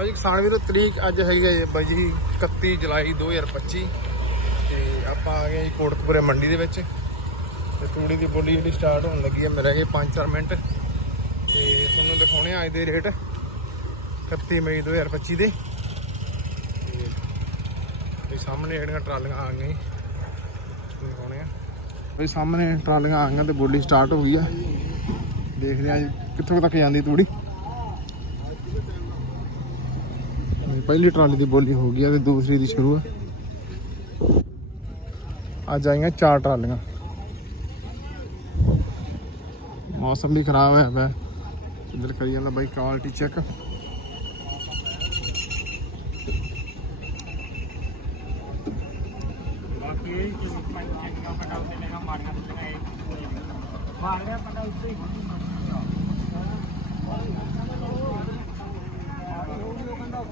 ਭਾਜੀ ਕਿਸਾਨ ਵੀਰੋ, ਤਰੀਕ ਅੱਜ ਹੈਗੀ ਹੈ ਬਾਈ ਜੀ 31 ਜੁਲਾਈ 2025 ਤੇ ਆਪਾਂ ਆ ਗਏ ਜੀ ਕੋਟਕਪੁਰੇ ਮੰਡੀ ਦੇ ਵਿੱਚ ਤੇ ਤੂੜੀ ਦੀ ਬੋਲੀ ਜਿਹੜੀ ਸਟਾਰਟ ਹੋਣ ਲੱਗੀ ਹੈ ਮੇਰੇ ਹੈਗੇ 5-4 ਮਿੰਟ। ਤੇ ਤੁਹਾਨੂੰ ਦਿਖਾਉਣੇ ਆ ਅੱਜ ਦੇ ਰੇਟ 31 ਮਈ 2025 ਦੇ। ਤੇ ਸਾਹਮਣੇ ਜਿਹੜੀਆਂ ਟਰਾਲੀਆਂ ਆ ਗਈਆਂ ਦਿਖਾਉਣੇ ਆ। ਬਈ ਸਾਹਮਣੇ ਟਰਾਲੀਆਂ ਆ ਗਈਆਂ ਤੇ ਬੋਲੀ ਸਟਾਰਟ ਹੋ ਗਈ ਆ। ਦੇਖਦੇ ਆ ਜੀ ਕਿੱਥੋਂ ਤੱਕ ਜਾਂਦੀ ਤੂੜੀ ਤੇ ਪਹਿਲੀ ਟਰਾਲੀ ਦੀ ਬੋਲੀ ਹੋ ਗਈ ਆ ਤੇ ਦੂਸਰੀ ਦੀ ਸ਼ੁਰੂ ਆ। ਅੱਜ ਆਈਆਂ ਚਾਰ ਟਰਾਲੀਆਂ। ਮੌਸਮ ਵੀ ਖਰਾਬ ਹੈ ਪਿਆ ਇੱਧਰ ਕਰੀ ਜਾਂਦਾ ਬਾਈ ਕੁਆਲਿਟੀ ਚੈੱਕ ਬਾਕੀ ਮਾਰਿਆ ਪਟਾ ਉੱਤੇ ਹੀ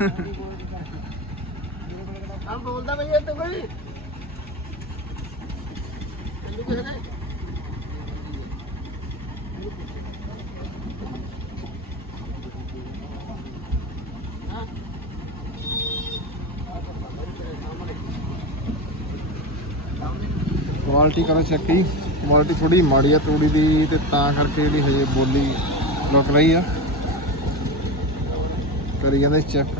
ਹਮ ਕੁਆਲਿਟੀ ਕਰੋ ਚੈੱਕ ਕੁਆਲਿਟੀ ਥੋੜੀ ਮਾੜੀ ਆ, ਤੂੜੀ ਦੀ ਤੇ ਤਾਂ ਕਰਕੇ ਜਿਹੜੀ ਹਜੇ ਬੋਲੀ ਲੁਕ ਰਹੀ ਆ। ਕਰੀ ਜਾਂਦੇ ਚੈੱਕ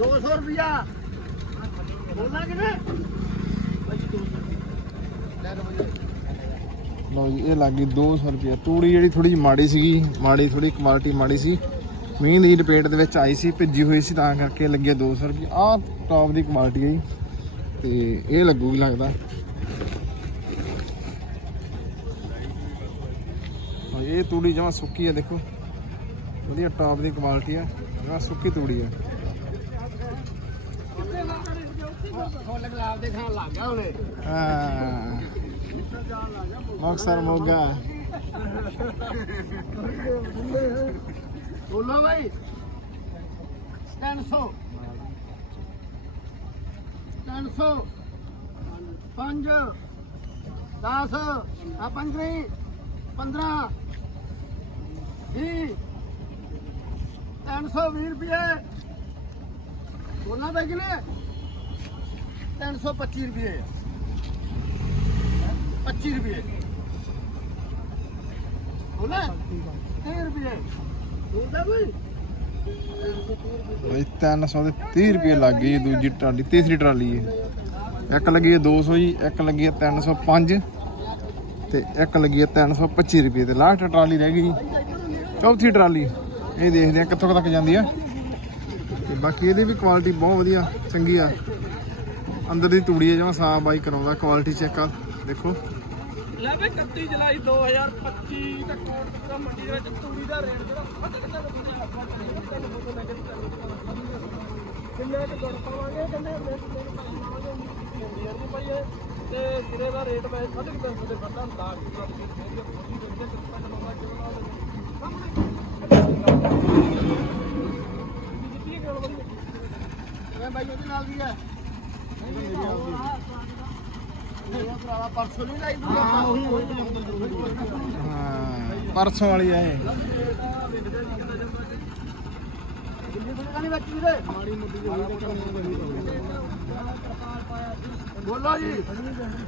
200 ਜੀ, ਇਹ ਲੱਗ ਗਈ 200 ਰੁਪਿਆ ਤੂੜੀ ਜਿਹੜੀ ਥੋੜੀ ਜਿਹੀ ਮਾੜੀ ਸੀਗੀ, ਮਾੜੀ ਥੋੜੀ ਕੁਆਲਿਟੀ ਮਾੜੀ ਸੀ। ਮੀਂਹ ਦੀ ਲਪੇਟ ਦੇ ਵਿੱਚ ਆਈ ਸੀ, ਭਿੱਜੀ ਹੋਈ ਸੀ, ਤਾਂ ਕਰਕੇ ਲੱਗਿਆ 200 ਰੁਪਏ ਆਹ ਟੌਪ ਦੀ ਕੁਆਲਿਟੀ ਹੈ ਤੇ ਇਹ ਲੱਗੂ ਵੀ ਲੱਗਦਾ ਇਹ ਤੂੜੀ ਜਮਾ ਸੁੱਕੀ ਹੈ, ਦੇਖੋ। ਵਧੀਆ ਟੌਪ ਦੀ ਕੁਆਲਿਟੀ ਆ ਜਮਾ ਸੁੱਕੀ ਤੂੜੀ ਹੈ। ਫੁੱਲ ਗੁਲਾਬ ਦੇ ਖਾਣ ਮੋਗਾ ਬੋਲੋ ਭਾਈ 300 300 ਪੰਜ। 10 ਆ ਪੰਜ ਨਹੀਂ। 15 20 320 ਰੁਪਏ। ਬੋਲਣਾ ਬੈ ਕਿਨੇ 325 ਰੁਪਏ 25 ਰੁਪਏ। ਬੋਲਾ? 30 ਰੁਪਏ। ਬੋਲਦਾ ਕੋਈ? ਭਾਈ 300 ਰੁਪਏ ਲੱਗ ਗਏ ਦੂਜੀ ਟਰਾਲੀ, ਤੀਸਰੀ ਟਰਾਲੀ ਹੈ ਇੱਕ ਲੱਗੀ ਹੈ 200 ਜੀ, ਇੱਕ ਲੱਗੀ ਹੈ 305 ਤੇ ਇੱਕ ਲੱਗੀ ਹੈ 325 ਰੁਪਏ ਤੇ ਲਾਸਟ ਟਰਾਲੀ ਰਹਿ ਗਈ ਜੀ। ਚੌਥੀ ਟਰਾਲੀ, ਇਹ ਦੇਖਦੇ ਆ ਕਿੱਥੋਂ ਤੱਕ ਜਾਂਦੀ ਆ। ਤੇ ਬਾਕੀ ਇਹਦੀ ਵੀ ਕੁਆਲਿਟੀ ਬਹੁਤ ਵਧੀਆ, ਚੰਗੀ ਆ। ਅੰਦਰ ਦੀ ਤੂੜੀ ਹੈ, ਜਿਵੇਂ ਸਾਫ਼ ਬਾਈ ਕਰਾਉਂਦਾ ਕੁਆਲਿਟੀ ਚੈੱਕ ਆ, ਦੇਖੋ। ਲੈ ਬਈ 31 ਜੁਲਾਈ 2025 ਤੇ ਕੋਟਕਪੂਰਾ ਮੰਡੀ ਦੇ ਵਿੱਚ ਤੂੜੀ ਦਾ ਰੇਟ ਜਿਹੜਾ ਵੱਧ ਕਿੰਨਾ ਕੁ ਤੁਹਾਨੂੰ ਫੋਟੋ ਲੈ ਕੇ ਕੁ ਗੁੜ ਪਾਵਾਂਗੇ, ਕਹਿੰਦੇ ਰੇਟ ਗੁੜ ਪਾਵਾਂਗੇ। ਇੰਡੀਅਨ ਵੀ ਪਈ ਹੈ ਤੇ ਸਿਰੇ ਦਾ ਰੇਟ ਵੈਸੇ ਸਾਢੇ ਕੁ ਦੇ ਬੰਦਾ ਹੁੰਦਾ ਕਿ ਗੱਲ ਕੀ ਹੈ। ਦੇ ਵਿੱਚ ਕਿੰਨਾ ਚਲਾਉਂਦਾ ਕਿਉਂ ਨਾ ਬਾਈ ਉਹਦੇ ਨਾਲ ਦੀ ਹੈ ਮੇਰਾ ਭਰਾ ਪਰਸੋਂ ਨਹੀਂ ਲਾਈ ਹਾਂ, ਪਰਸੋਂ ਵਾਲੀ ਆ ਇਹ। ਬੋਲੋ ਜੀ।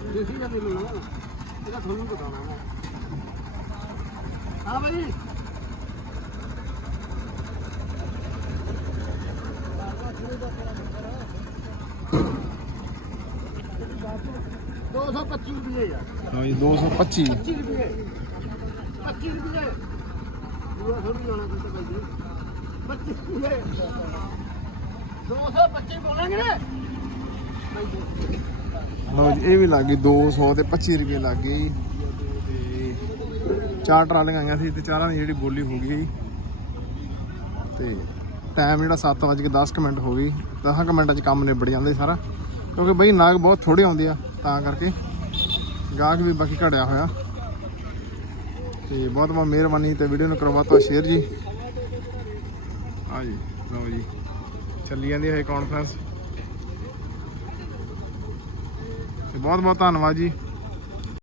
ਦੇਸੀ ਦਾ ਮਿਲੂ ਇਹਦਾ ਤੁਹਾਨੂੰ ਬਤਾਉਣਾ ਹਾਂ ਭਾਈ ਲਓ ਜੀ 225 25 ਰੁਪਏ 25 ਰੁਪਏ ਦੂਆ ਥੋੜੀ ਲਾਉਣਾ ਕੋਈ ਬਾਈ ਜੀ 25 ਰੁਪਏ 225 ਬੋਲਾਂਗੇ ਨਾ। ਲਓ ਜੀ ਇਹ ਵੀ ਲੱਗ ਗਈ 200 ਤੇ 25 ਰੁਪਏ ਲੱਗ ਗਏ ਜੀ। ਤੇ ਚਾਰ ਟਰਾਲੀਆਂ ਆਈਆਂ ਸੀ ਤੇ ਚਾਰਾਂ ਦੀ ਜਿਹੜੀ ਬੋਲੀ ਹੋ ਗਈ ਤੇ ਟਾਈਮ ਜਿਹੜਾ 7:10 ਮਿੰਟ ਹੋ ਗਈ। 10 ਮਿੰਟਾਂ 'ਚ ਕੰਮ ਨਿਬੜ ਜਾਂਦਾ ਸਾਰਾ। ਕਿਉਂਕਿ ਬਈ ਨਾਗ ਬਹੁਤ ਥੋੜੇ ਆਉਂਦੇ ਆ ਤਾਂ ਕਰਕੇ। ਗਾਹਕ ਵੀ ਬਾਕੀ ਘੜਿਆ ਹੋਇਆ। ਤੇ ਬਹੁਤ ਬਹੁਤ ਮਿਹਰਬਾਨੀ ਤੇ ਵੀਡੀਓ ਨੂੰ ਕਰੋ ਵੱਧ ਸ਼ੇਅਰ ਜੀ। ਆ ਜੀ, ਲਓ ਜੀ। ਚੱਲੀ ਜਾਂਦੀ ਹੈ ਇਹ ਕਾਨਫਰੰਸ ਤੇ ਬਹੁਤ ਬਹੁਤ ਧੰਨਵਾਦ ਜੀ।